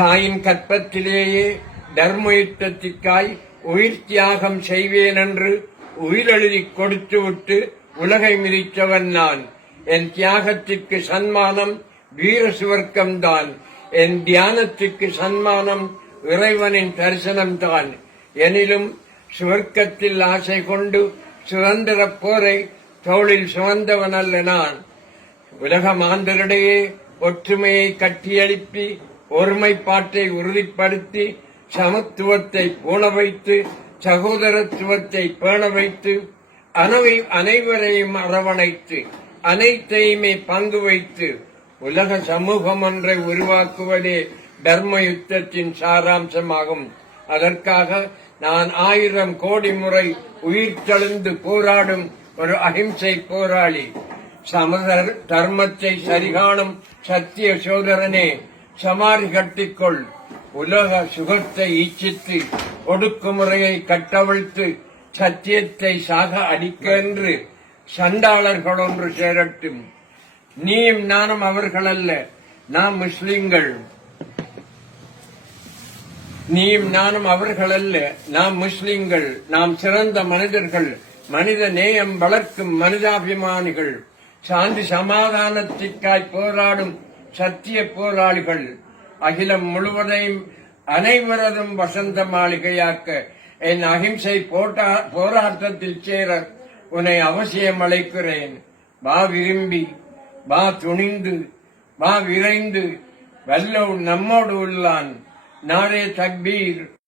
தாயின் கற்பத்திலேயே தர்ம யுத்தத்திற்காய் உயிர் தியாகம் செய்வேன் என்று உயிரெழுதி கொடுத்துவிட்டு உலகை மிதித்தவன் நான். என் தியாகத்திற்கு சன்மானம் வீர சுவர்க்கம்தான் என் தியானத்திற்கு சன்மானம் இறைவனின் தரிசனம்தான் எனினும் சுவர்க்கத்தில் ஆசை கொண்டு சுதந்திர போரை தோளில் சுமந்தவன் அல்ல நான். உலக மாந்தரிடையே ஒற்றுமையை கட்டியெழுப்பி ஒருமைப்பாட்டை உறுதிப்படுத்தி சமத்துவத்தை பூண வைத்து சகோதரத்துவத்தை பேண வைத்து அனவை அனைவரையும் அரவணைத்து அனைத்தையுமே பங்கு வைத்து உலக சமூகம் ஒன்றை உருவாக்குவதே தர்ம யுத்தத்தின் சாராம்சமாகும். அதற்காக நான் ஆயிரம் கோடி முறை உயிர் தெழுந்து போராடும் ஒரு அகிம்சை போராளி. சமதர் தர்மத்தை சரிகாணும் சத்திய சோதரனே சமாரி கட்டிக்கொள். உலக சுகத்தை ஈச்சித்து ஒடுக்குமுறையை கட்டவிழ்த்து சத்தியத்தை சாக அடிக்க என்று சண்டாளர்கள் ஒன்று சேரட்டும். நீயும் நானும் அவர்கள் அல்ல நாம் முஸ்லிம்கள். நீயும் நானும் அவர்கள் அல்ல நாம் முஸ்லிம்கள். நாம் சிறந்த மனிதர்கள் மனித நேயம் வளர்க்கும் மனிதாபிமானிகள். சாந்தி சமாதானத்திற்காய் போராடும் சத்திய போராளிகள் அகிலம் முழுவதையும் அனைவரதும் வசந்த மாளிகையாக்க என் அகிம்சை போட்டா- போராட்டத்தில் சேர உன்னை அவசியம் அழைக்கிறேன். வா விரும்பி வா துணிந்து வா விரைந்து வல்லோ நம்மோடு உள்ளான். நாரே தக்பீர்.